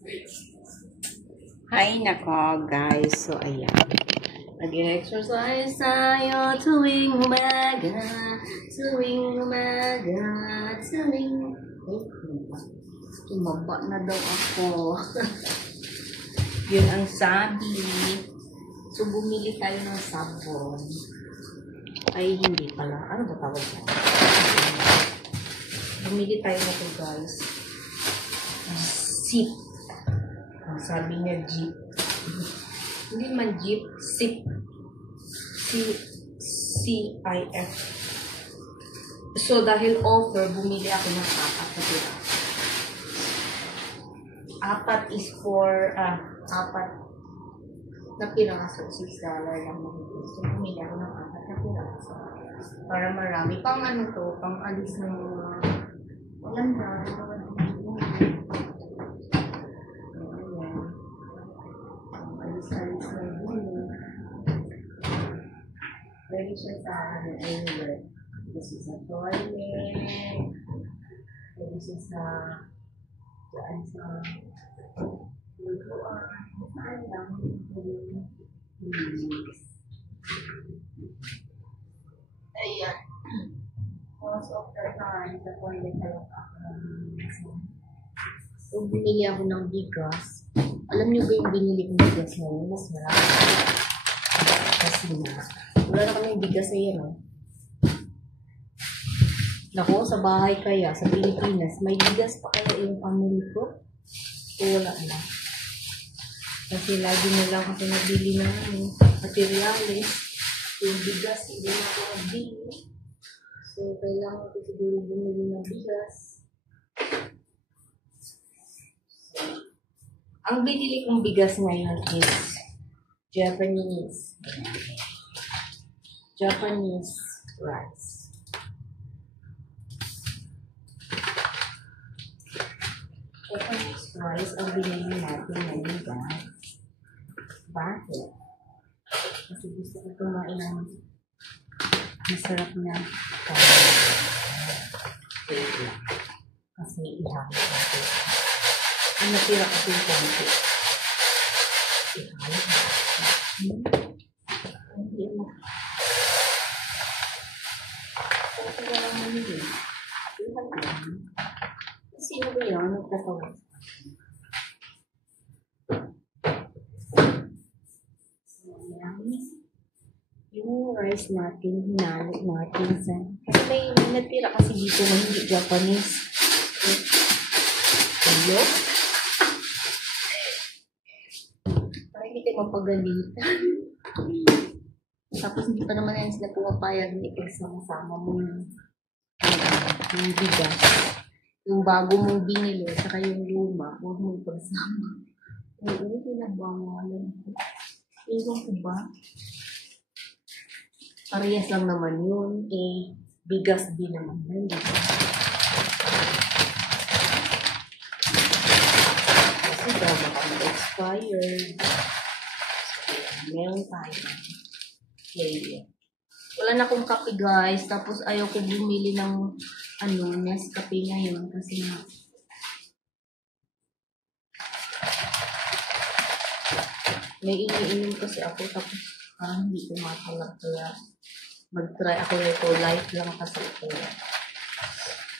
Hi nako guys. So ayan. Mag-exercise tayo tuwing umaga. Tumaba na daw ako. Yun ang sabi. So bumili tayo ng sabon. Ay hindi pala. Ano ba tawag yan? Bumili tayo nito guys. Sip. Sabi niya jeep. Hindi man jeep, sip. C-I-F. So, dahil offer, bumili ako ng 4 na piraso. 4 is for, 4 na piraso, $6 lang mahigit. So, bumili ako ng 4 na piraso. Para marami. Pang ano to, pang alis ng walang na. Pwede siya sa anywhere. Pwede siya sa toilet. Pwede siya sa lutuan. Saan lang. Ayan. Most of the time, sa toilet talaga ako. So, bumili ako ng bigas. Alam niyo ba yung binili kong bigas ngayon? Mas marami. Kasi na, wala na kami bigas na yan. Naku, sa bahay kaya, sa Pilipinas, may bigas pa kaya yung family ko? O wala na. Kasi lagi na lang ako nabili ng materials. Yung bigas, hindi na ako nabili. So, kailangan ko siguro bumili ng bigas. Ang binili kong bigas ngayon is Japanese rice. Japanese rice ang binili natin ngayon guys. Bakit? Kasi gusto ko kumain ng masarap na kasi ihalo natin. Ang natira kasi yung konti. Ihalo natin. Hindi mo. Kasi wala naman yun. Sino ba yun? Nagtatawag. Yung rice natin, hinalo natin sa... Kasi may natira kasi dito na hindi Japanese. Hello? Parang hindi tayo mapagalitan. Tapos hindi pa naman yan sila pumapayag na ipagsama-sama mo yung bigas. Yung bago mong binili, saka yung luma, huwag mo ipagsama. Oo, pinabangalan ko. Ewan ko ba? Parehas lang naman yun. Eh, bigas din naman yun. Kasi drama kami expired. Meron tayo. Okay. Wala na akong kape guys. Tapos ayaw ko bumili ng Nescafe ngayon. Kasi nga may iniinom kasi ako. Tapos hindi ko matalak. Kaya mag-try ako nito. Light lang kasi ito.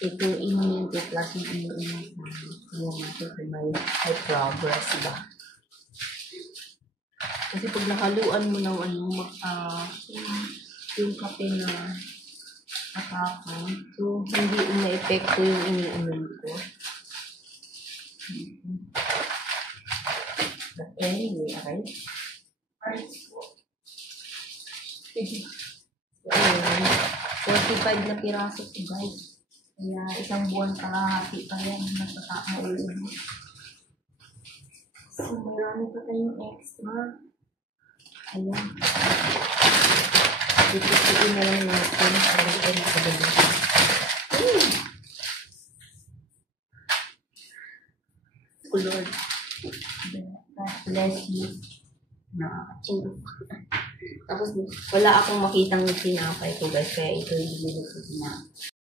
Ito iniinom ko plus yung iniinom ko. Kaya natin kung may progress ba. Kasi pag nakaluan mo ng yung kape na atake, so hindi uma-epekto yung iniinom ko. But anyway, okay? So, 45 na piraso ko guys. Kaya isang buwan kalahati pa yan. Matatama. So, marami pa tayong extra. Ayan. Itutuin na lang natin para ito nakabali. Lord, bless you. Tapos, wala akong makitang tinapay ko guys. Kaya ito yung binili ko na.